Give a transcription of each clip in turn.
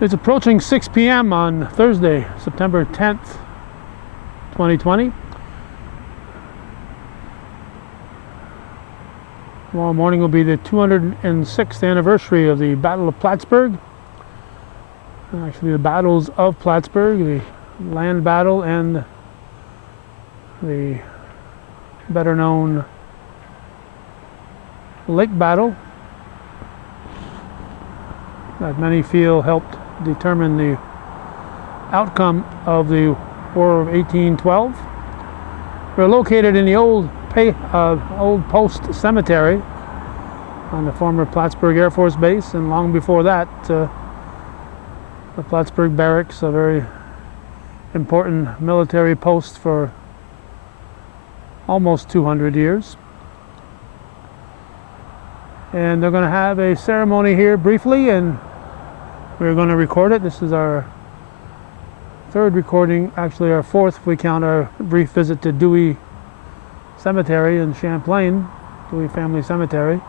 It's approaching 6 p.m. on Thursday, September 10th, 2020. Tomorrow morning will be the 206th anniversary of the Battle of Plattsburgh. Actually, the battles of Plattsburgh, the land battle and the better known lake battle that many feel helped determine the outcome of the War of 1812. We're located in the old post cemetery on the former Plattsburgh Air Force Base, and long before that, the Plattsburgh Barracks, a very important military post for almost 200 years. And they're going to have a ceremony here briefly, and we're going to record it. This is our third recording, actually our fourth if we count our brief visit to Dewey Cemetery in Champlain, Dewey Family Cemetery,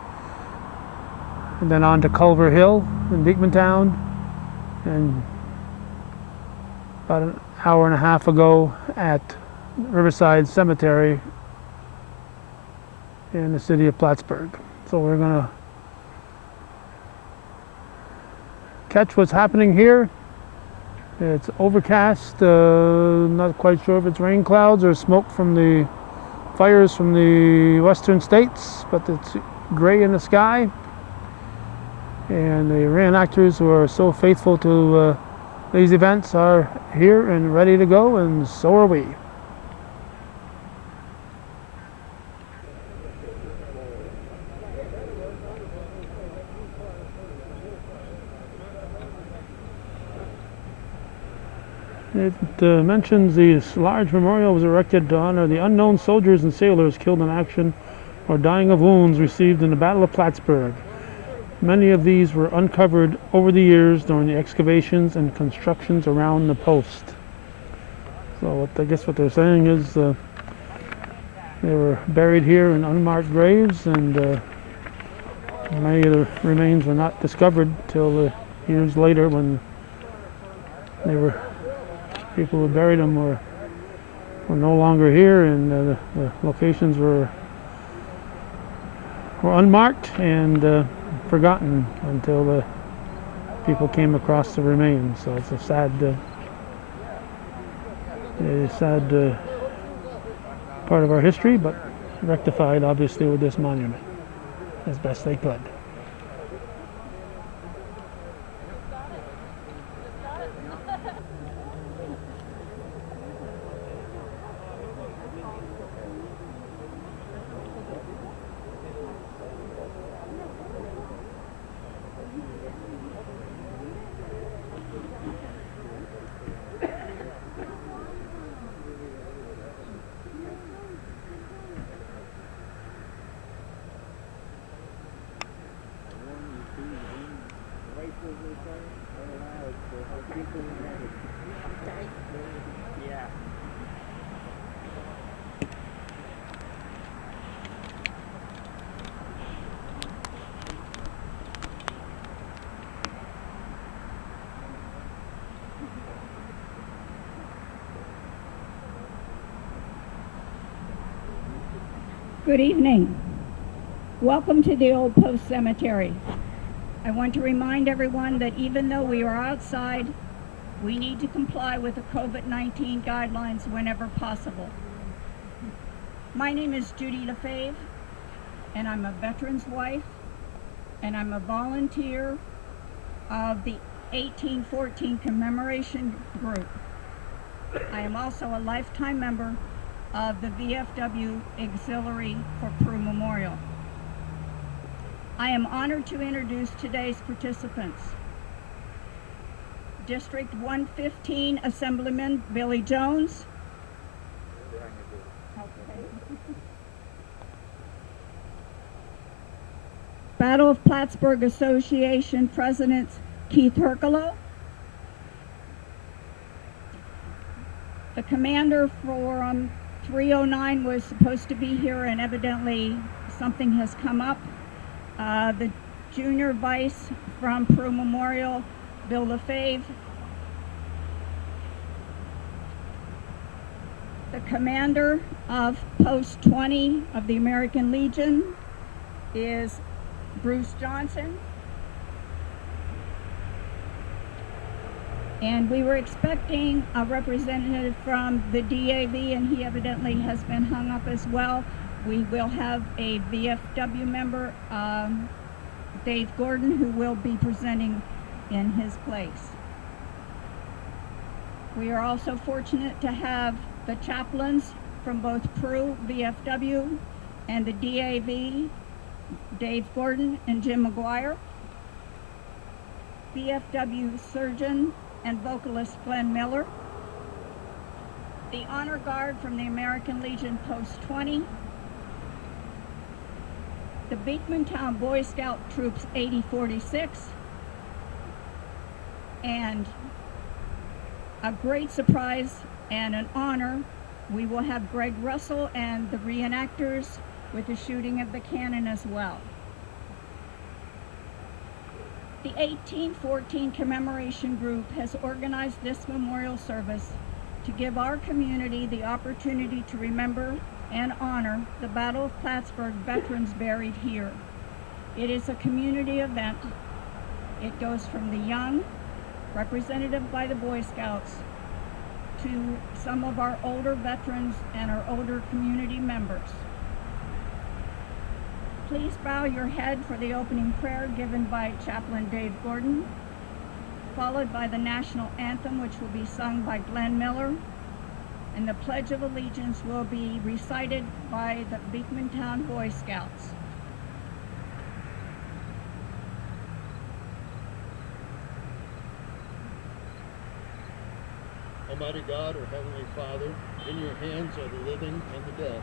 and then on to Culver Hill in Beekmantown, and about an hour and a half ago at Riverside Cemetery in the city of Plattsburgh. So we're going to catch what's happening here. It's overcast, not quite sure if it's rain clouds or smoke from the fires from the western states, but it's gray in the sky. And the reenactors who are so faithful to these events are here and ready to go, and so are we. It mentions this large memorial was erected to honor the unknown soldiers and sailors killed in action or dying of wounds received in the Battle of Plattsburgh. Many of these were uncovered over the years during the excavations and constructions around the post. So I guess what they're saying is they were buried here in unmarked graves, and many of the remains were not discovered till years later, when people who buried them were no longer here, and the locations were unmarked and forgotten until the people came across the remains. So it's a sad part of our history, but rectified obviously with this monument as best they could. Good evening. Welcome to the Old Post Cemetery. I want to remind everyone that even though we are outside, we need to comply with the COVID-19 guidelines whenever possible. My name is Judy Lefebvre, and I'm a veteran's wife, and I'm a volunteer of the 1814 commemoration group. I am also a lifetime member of the VFW Auxiliary for Prue Memorial. I am honored to introduce today's participants. District 115 Assemblyman Billy Jones. Battle of Plattsburgh Association President Keith Herkelo. The commander for 309 was supposed to be here, and evidently something has come up. The junior vice from Prue Memorial, Bill LaFave. The commander of Post 20 of the American Legion is Bruce Johnson. And we were expecting a representative from the DAV, and he evidently has been hung up as well. We will have a VFW member, Dave Gordon, who will be presenting in his place. We are also fortunate to have the chaplains from both PRU, VFW, and the DAV, Dave Gordon and Jim McGuire. VFW surgeon and vocalist Glenn Miller. The Honor Guard from the American Legion Post 20. The Beekmantown Boy Scout Troops 8046. And a great surprise and an honor, we will have Greg Russell and the reenactors with the shooting of the cannon as well. The 1814 Commemoration Group has organized this memorial service to give our community the opportunity to remember and honor the Battle of Plattsburgh veterans buried here. It is a community event. It goes from the young, represented by the Boy Scouts, to some of our older veterans and our older community members. Please bow your head for the opening prayer given by Chaplain Dave Gordon, followed by the national anthem, which will be sung by Glenn Miller, and the Pledge of Allegiance will be recited by the Beekmantown Boy Scouts. Almighty God, our Heavenly Father, in your hands are the living and the dead.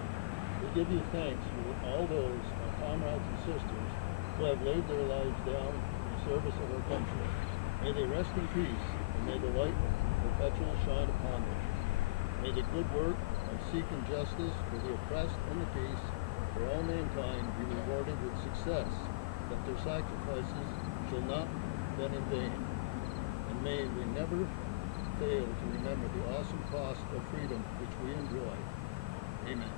We give you thanks for all those, our comrades and sisters, who have laid their lives down in the service of our country. May they rest in peace, and may the light perpetually shine upon them. May the good work of seeking justice for the oppressed and the peace for all mankind be rewarded with success, that their sacrifices shall not be in vain. And may we never fail to remember the awesome cost of freedom which we enjoy. Amen.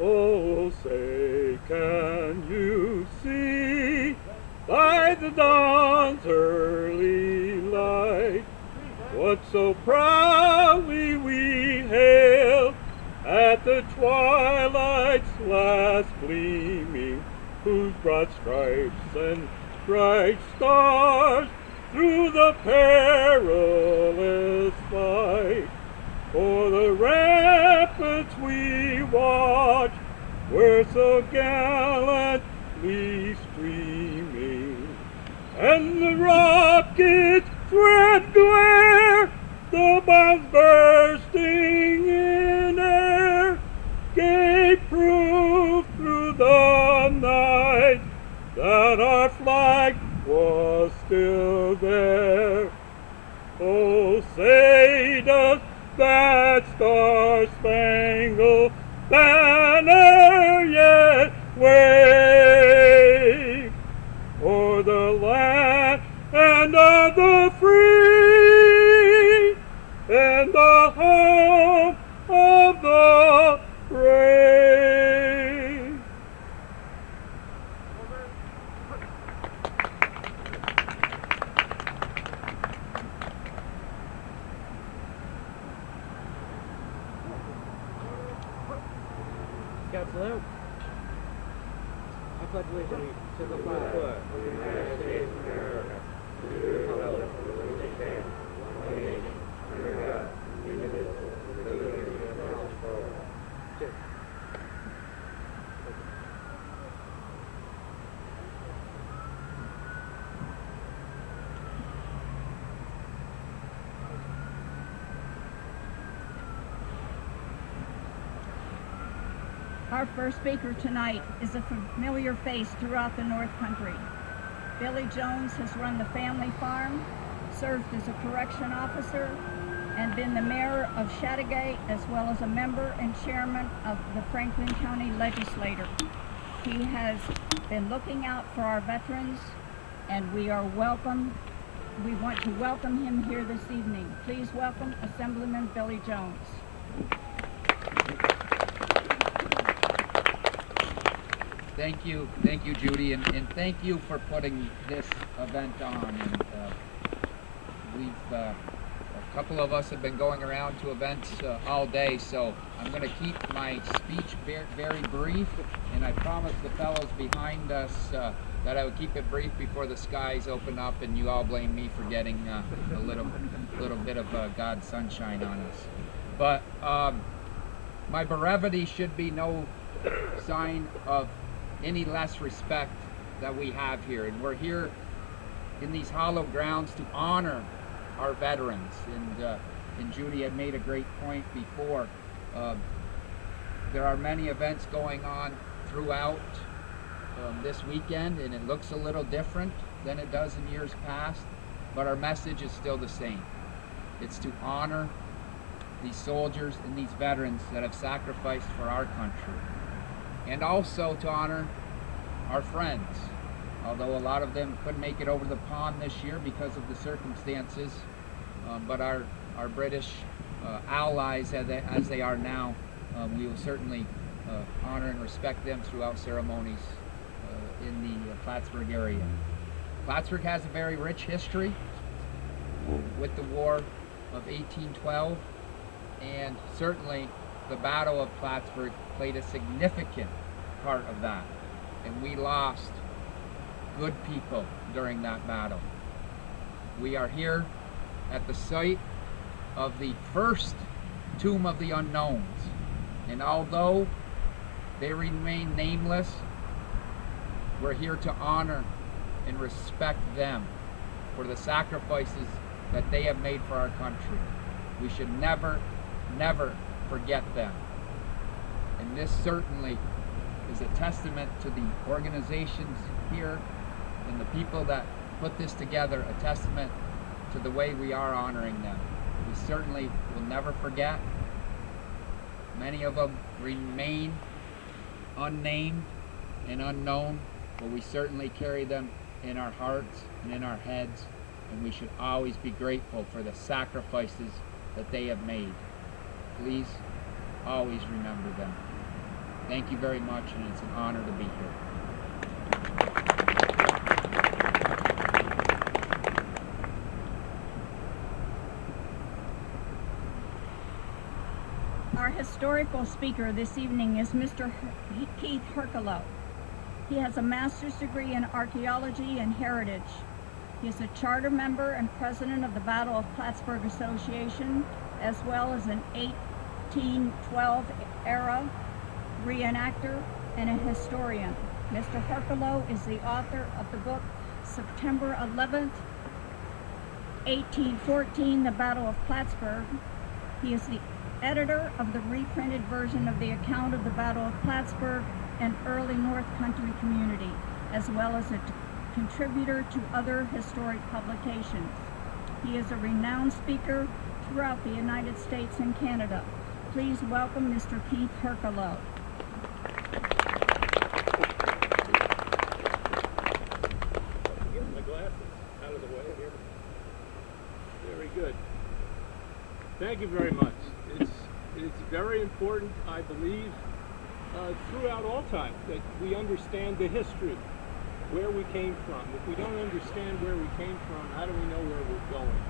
Oh, say, can you see by the dawn's early light what so proudly we hailed at the twilight's last gleaming, whose broad stripes and bright stars through the perilous fight for the ramparts we watched were so gallantly streaming, and the rockets' red glare, the bombs bursting in air, gave proof through the night that our flag was still there. Oh, say does that star-spangled banner yet wave o'er the land and of the free and the home of the brave? Scouts salute. I pledge allegiance to the flag of the United States of America, to the republic for which it stands, one nation, under God, indivisible, with liberty and justice for all. Cheers. Our first speaker tonight is a familiar face throughout the North Country. Billy Jones has run the family farm, served as a correction officer, and been the mayor of Chateaugay, as well as a member and chairman of the Franklin County Legislature. He has been looking out for our veterans, and we want to welcome him here this evening. Please welcome Assemblyman Billy Jones. Thank you, Judy, and thank you for putting this event on. And a couple of us have been going around to events all day, so I'm going to keep my speech very brief, and I promised the fellows behind us that I would keep it brief before the skies open up and you all blame me for getting a little bit of God's sunshine on us. But my brevity should be no sign of any less respect that we have here, and we're here in these hallowed grounds to honor our veterans. And Judy had made a great point before. There are many events going on throughout this weekend, and it looks a little different than it does in years past, but our message is still the same. It's to honor these soldiers and these veterans that have sacrificed for our country, and also to honor our friends, although a lot of them couldn't make it over the pond this year because of the circumstances, but our British allies, as they are now, we will certainly honor and respect them throughout ceremonies in the Plattsburgh area. Plattsburgh has a very rich history with the War of 1812, and certainly the Battle of Plattsburgh played a significant part of that, and we lost good people during that battle. We are here at the site of the first Tomb of the Unknowns, and although they remain nameless, we're here to honor and respect them for the sacrifices that they have made for our country. We should never forget them. And this certainly is a testament to the organizations here and the people that put this together, a testament to the way we are honoring them. We certainly will never forget. Many of them remain unnamed and unknown, but we certainly carry them in our hearts and in our heads, and we should always be grateful for the sacrifices that they have made. Please always remember them. Thank you very much, and it's an honor to be here. Our historical speaker this evening is Mr. Keith Herkalow. He has a master's degree in archaeology and heritage. He is a charter member and president of the Battle of Plattsburgh Association, as well as an 1812 era reenactor and a historian. Mr. Herkalow is the author of the book September 11th, 1814, The Battle of Plattsburgh. He is the editor of the reprinted version of the account of the Battle of Plattsburgh and early North Country community, as well as a contributor to other historic publications. He is a renowned speaker throughout the United States and Canada. Please welcome Mr. Keith Herkalow. Get my glasses out of the way here. Very good. Thank you very much. It's very important, I believe, throughout all time, that we understand the history, where we came from. If we don't understand where we came from, how do we know where we're going?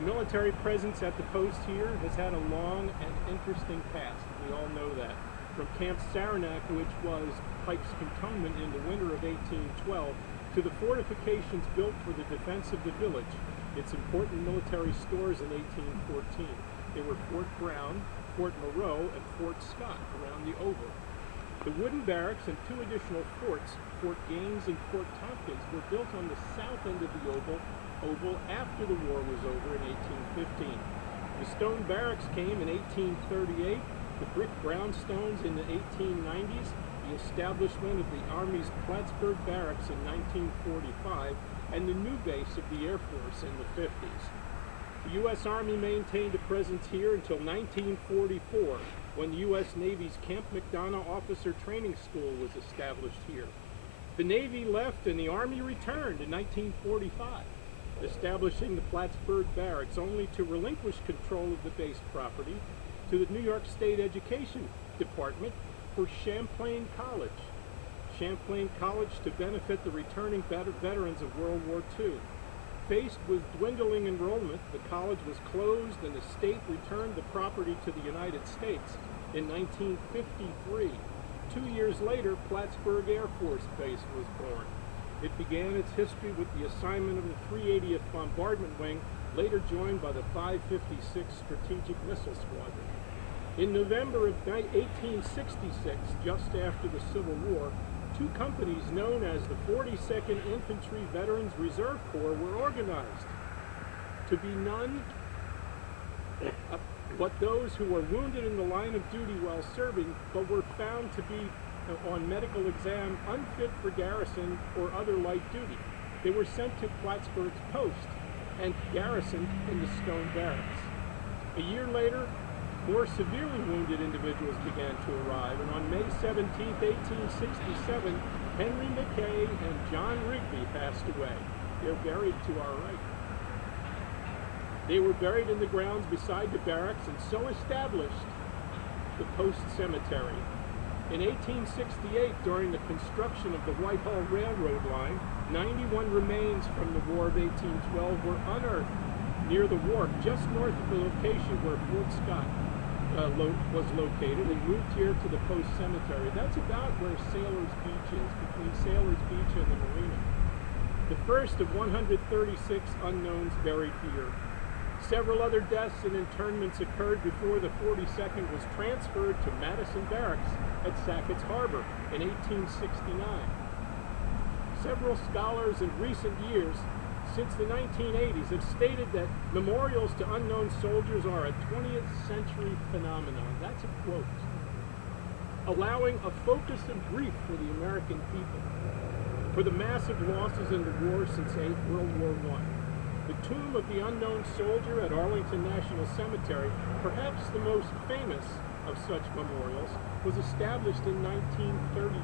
The military presence at the post here has had a long and interesting past. We all know that. From Camp Saranac, which was Pike's cantonment in the winter of 1812, to the fortifications built for the defense of the village, its important military stores in 1814. There were Fort Brown, Fort Moreau, and Fort Scott around the Oval. The wooden barracks and two additional forts, Fort Gaines and Fort Tompkins, were built on the south end of the Oval after the war was over in 1815. The stone barracks came in 1838, the brick brownstones in the 1890s, the establishment of the Army's Plattsburgh Barracks in 1945, and the new base of the Air Force in the 50s. The U.S. Army maintained a presence here until 1944, when the U.S. Navy's Camp McDonough Officer Training School was established here. The Navy left and the Army returned in 1945, establishing the Plattsburgh Barracks, only to relinquish control of the base property to the New York State Education Department for Champlain College. Champlain College to benefit the returning veterans of World War II. Faced with dwindling enrollment, the college was closed and the state returned the property to the United States in 1953. 2 years later, Plattsburgh Air Force Base was born. It began its history with the assignment of the 380th Bombardment Wing, later joined by the 556th Strategic Missile Squadron. In November of 1866, just after the Civil War, two companies known as the 42nd Infantry Veterans Reserve Corps were organized to be none but those who were wounded in the line of duty while serving, but were found to be on medical exam unfit for garrison or other light duty. They were sent to Plattsburgh's post and garrisoned in the stone barracks. A year later, more severely wounded individuals began to arrive, and on May 17, 1867, Henry McKay and John Rigby passed away. They're buried to our right. They were buried in the grounds beside the barracks and so established the Post Cemetery. In 1868, during the construction of the Whitehall Railroad line, 91 remains from the War of 1812 were unearthed near the wharf just north of the location where Fort Scott was located, and moved here to the Post Cemetery. That's about where Sailor's Beach is, between Sailor's Beach and the marina. The first of 136 unknowns buried here. Several other deaths and internments occurred before the 42nd was transferred to Madison Barracks at Sackett's Harbor in 1869. Several scholars in recent years, since the 1980s, have stated that memorials to unknown soldiers are a 20th century phenomenon. That's a quote. Allowing a focus of grief for the American people, for the massive losses in the war since World War I. The tomb of the unknown soldier at Arlington National Cemetery, perhaps the most famous of such memorials, was established in 1932.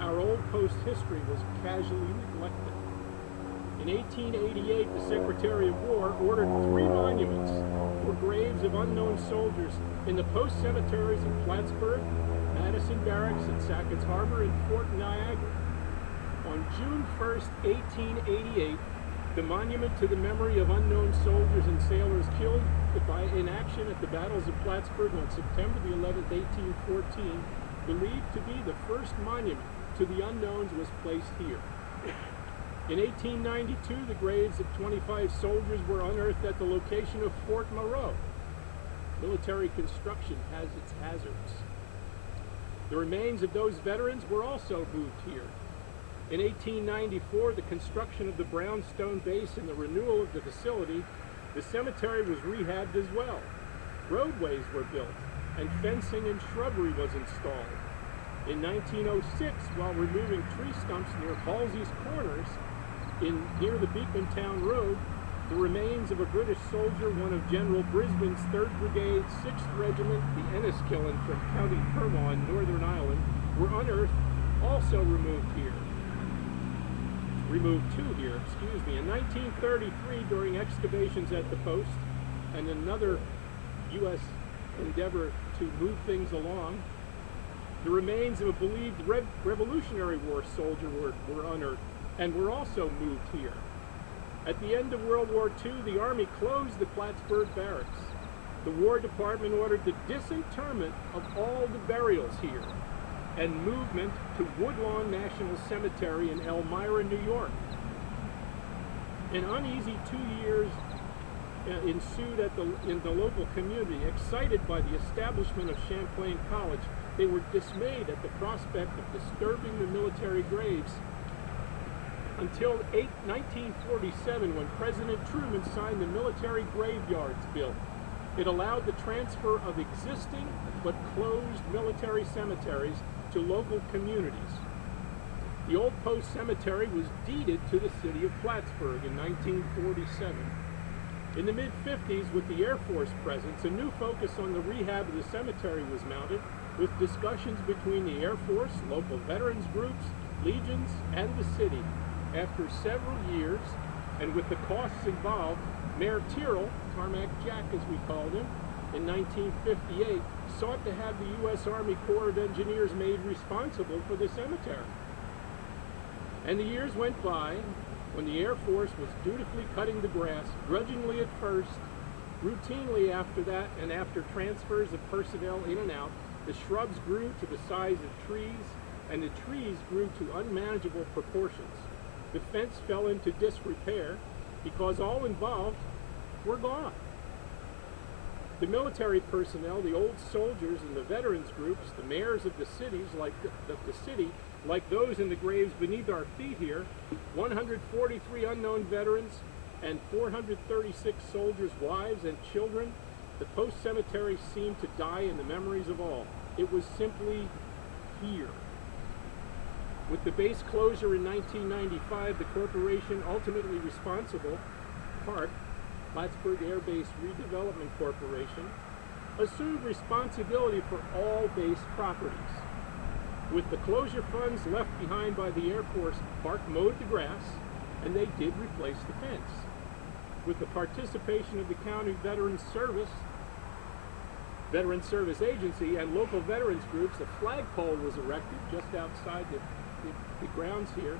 Our old post history was casually neglected. In 1888, the Secretary of War ordered 3 monuments for graves of unknown soldiers in the post cemeteries of Plattsburgh, Madison Barracks at Sackett's Harbor, and Fort Niagara. On June 1st, 1888, the monument to the memory of unknown soldiers and sailors killed in action at the battles of Plattsburgh on September the 11th, 1814, believed to be the first monument to the unknowns, was placed here. In 1892, the graves of 25 soldiers were unearthed at the location of Fort Moreau. Military construction has its hazards. The remains of those veterans were also moved here. In 1894, the construction of the brownstone base and the renewal of the facility, the cemetery was rehabbed as well. Roadways were built, and fencing and shrubbery was installed. In 1906, while removing tree stumps near Halsey's Corners, near the Beekmantown Road, the remains of a British soldier, one of General Brisbane's 3rd Brigade, 6th Regiment, the Enniskillen from County Fermanagh, Northern Ireland, were unearthed, also removed to here. In 1933, during excavations at the post, and another U.S. endeavor to move things along, the remains of a believed Revolutionary War soldier were unearthed and were also moved here. At the end of World War II, the Army closed the Plattsburgh Barracks. The War Department ordered the disinterment of all the burials here and movement to Woodlawn National Cemetery in Elmira, New York. An uneasy 2 years ensued in the local community. Excited by the establishment of Champlain College, they were dismayed at the prospect of disturbing the military graves until 1947, when President Truman signed the Military Graveyards Bill. It allowed the transfer of existing but closed military cemeteries to local communities. The Old Post Cemetery was deeded to the city of Plattsburgh in 1947. In the mid-50s, with the Air Force presence, a new focus on the rehab of the cemetery was mounted, with discussions between the Air Force, local veterans groups, legions, and the city. After several years, and with the costs involved, Mayor Tyrrell, Tarmac Jack as we called him, in 1958, sought to have the U.S. Army Corps of Engineers made responsible for the cemetery. And the years went by when the Air Force was dutifully cutting the grass, grudgingly at first, routinely after that, and after transfers of personnel in and out, the shrubs grew to the size of trees, and the trees grew to unmanageable proportions. The fence fell into disrepair because all involved were gone. The military personnel, the old soldiers, and the veterans groups, the mayors of the cities, like the city, like those in the graves beneath our feet here, 143 unknown veterans and 436 soldiers' wives and children, the post-cemetery seemed to die in the memories of all. It was simply here. With the base closure in 1995, the corporation ultimately responsible, PARC, Plattsburgh Air Base Redevelopment Corporation, assumed responsibility for all base properties. With the closure funds left behind by the Air Force, PARC mowed the grass, and they did replace the fence. With the participation of the County Veterans Service Agency, and local veterans groups, a flagpole was erected just outside the grounds here.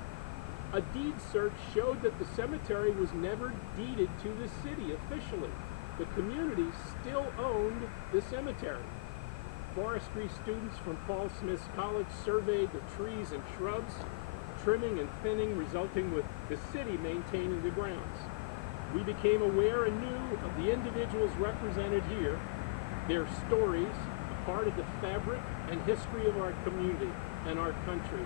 A deed search showed that the cemetery was never deeded to the city officially. The community still owned the cemetery. Forestry students from Paul Smith's College surveyed the trees and shrubs, trimming and thinning, resulting with the city maintaining the grounds. We became aware anew of the individuals represented here, their stories, a part of the fabric and history of our community and our country.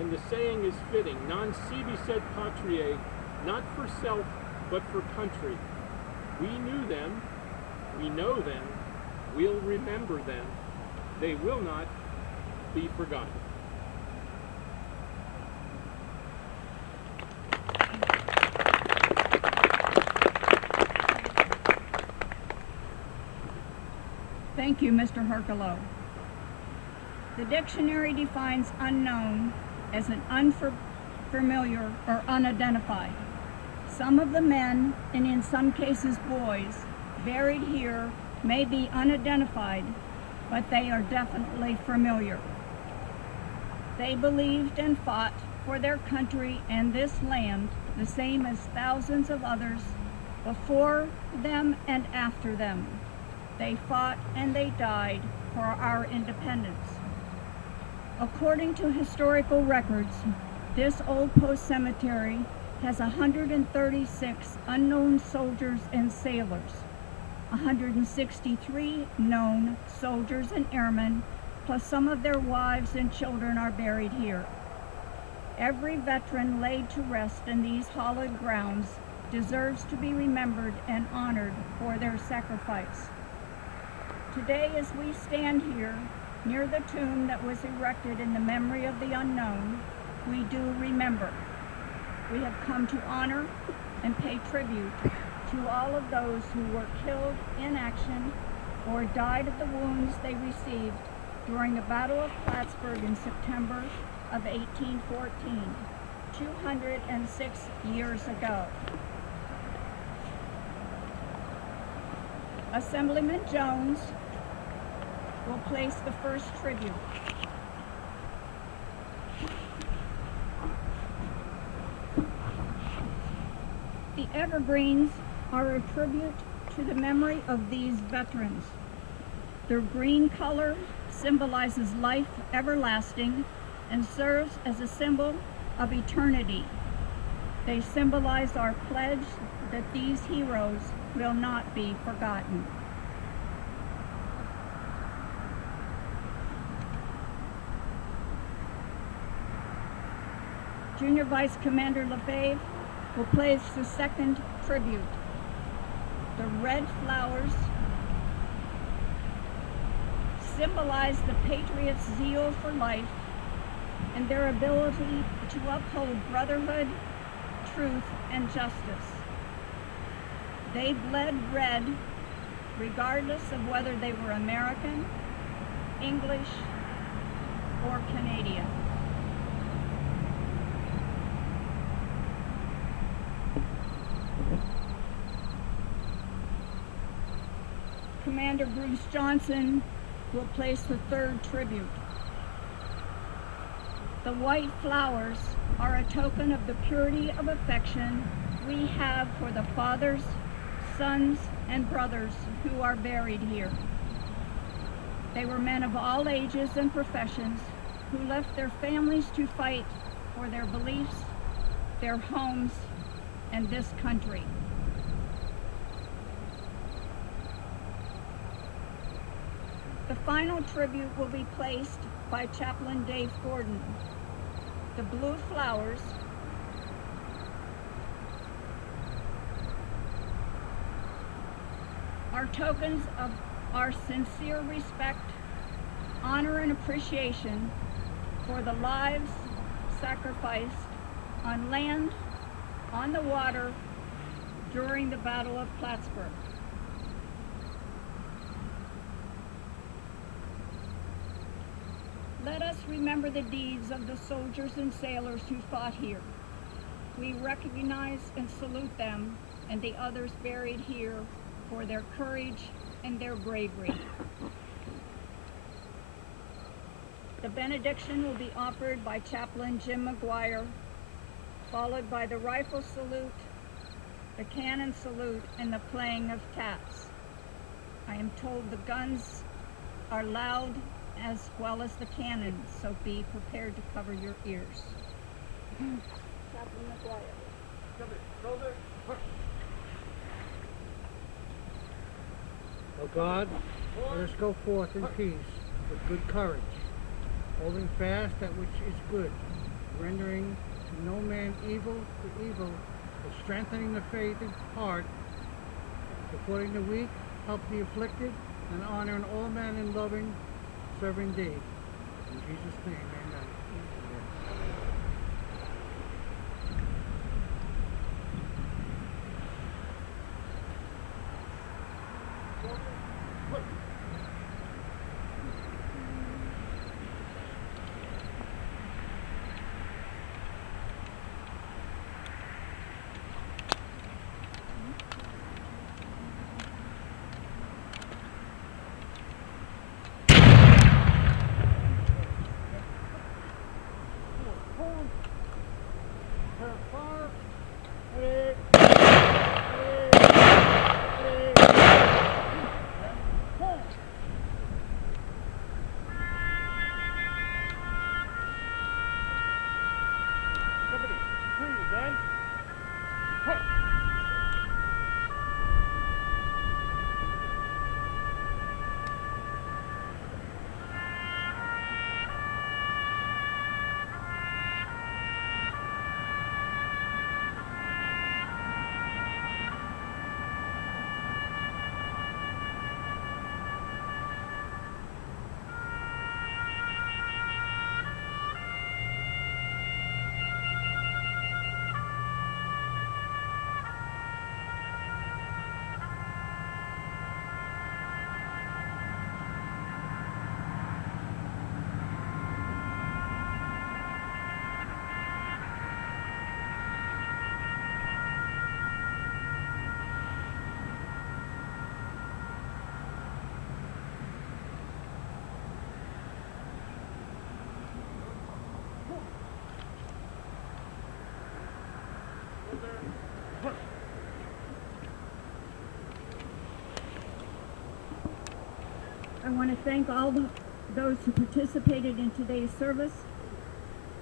And the saying is fitting, non sibi sed patriae, not for self, but for country. We knew them, we know them, we'll remember them. They will not be forgotten. Thank you, Mr. Herculow. The dictionary defines unknown as an unfamiliar or unidentified. Some of the men, and in some cases boys, buried here may be unidentified, but they are definitely familiar. They believed and fought for their country and this land, the same as thousands of others before them and after them. They fought and they died for our independence. According to historical records, this old post cemetery has 136 unknown soldiers and sailors, 163 known soldiers and airmen, plus some of their wives and children are buried here. Every veteran laid to rest in these hallowed grounds deserves to be remembered and honored for their sacrifice. Today, as we stand here near the tomb that was erected in the memory of the unknown, we do remember. We have come to honor and pay tribute to all of those who were killed in action or died of the wounds they received during the Battle of Plattsburgh in September of 1814, 206 years ago. Assemblyman Jones will place the first tribute. The evergreens are a tribute to the memory of these veterans. Their green color symbolizes life everlasting and serves as a symbol of eternity. They symbolize our pledge that these heroes will not be forgotten. Junior Vice Commander Lefebvre will place the second tribute. The red flowers symbolize the patriots' zeal for life and their ability to uphold brotherhood, truth and justice. They bled red regardless of whether they were American, English, or Canadian. Commander Bruce Johnson will place the third tribute. The white flowers are a token of the purity of affection we have for the fathers, sons, and brothers who are buried here. They were men of all ages and professions who left their families to fight for their beliefs, their homes, and this country. The final tribute will be placed by Chaplain Dave Gordon. The blue flowers are tokens of our sincere respect, honor, and appreciation for the lives sacrificed on land, on the water, during the Battle of Plattsburgh. Let us remember the deeds of the soldiers and sailors who fought here. We recognize and salute them and the others buried here for their courage and their bravery. The benediction will be offered by Chaplain Jim McGuire, followed by the rifle salute, the cannon salute, and the playing of taps. I am told the guns are loud as well as the cannon, so be prepared to cover your ears. Chaplain McGuire. O God, let us go forth in peace with good courage, holding fast that which is good, rendering to no man evil for evil, but strengthening the faith and heart, supporting the weak, help the afflicted, and honoring all men in loving, serving thee. In Jesus' name, amen. I want to thank all those who participated in today's service,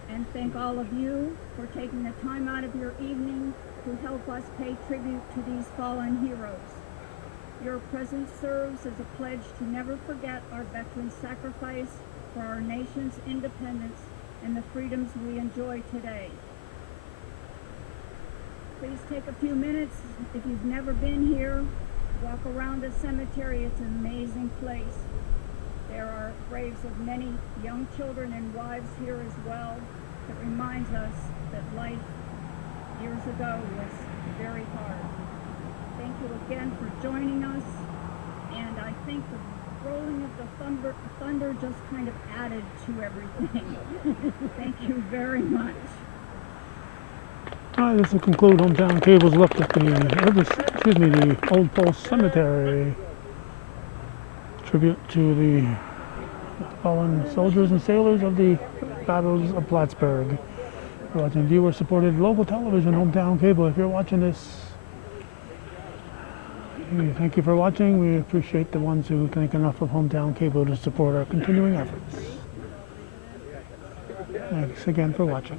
and thank all of you for taking the time out of your evening to help us pay tribute to these fallen heroes. Your presence serves as a pledge to never forget our veterans' sacrifice for our nation's independence and the freedoms we enjoy today. Please take a few minutes. If you've never been here, walk around the cemetery. It's an amazing place. There are graves of many young children and wives here as well. That reminds us that life years ago was very hard. Thank you again for joining us, and I think the rolling of the thunder just kind of added to everything. Thank you very much. All right, this will conclude Hometown Cable's look at the Old Post Cemetery. Tribute to the fallen soldiers and sailors of the battles of Plattsburgh. We're watching viewer-supported local television, Hometown Cable. If you're watching this, we thank you for watching. We appreciate the ones who think enough of Hometown Cable to support our continuing efforts. Thanks again for watching.